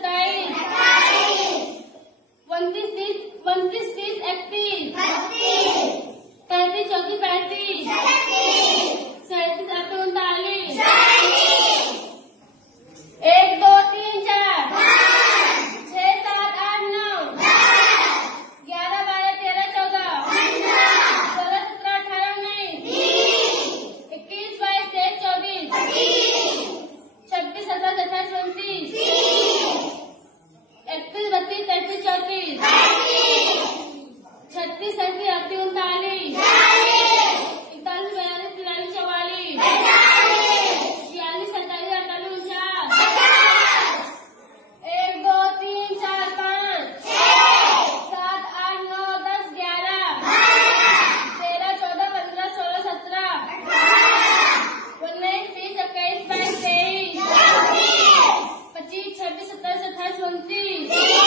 27, 29, 30, 31, 33, 34, 35, 37, 38, 1, 2, 3, 4, 6, 7, 8, 9, 11, 12, 13, 14, 16, 17, 18, 19, 21, 22, 23, 24, 26, 27, 28, 29, 31, 32, 33, 34, 36, 37, 38, 39, 41, 42, 43, 44, 46, 47, 48, 49, 1, 2, 3, 4, 5, 7, 8, 9, 10, 11, 13, 14, 15, 16, 17, 19, 20, 21, 22, 23, 25, 26, 27, 28, 29,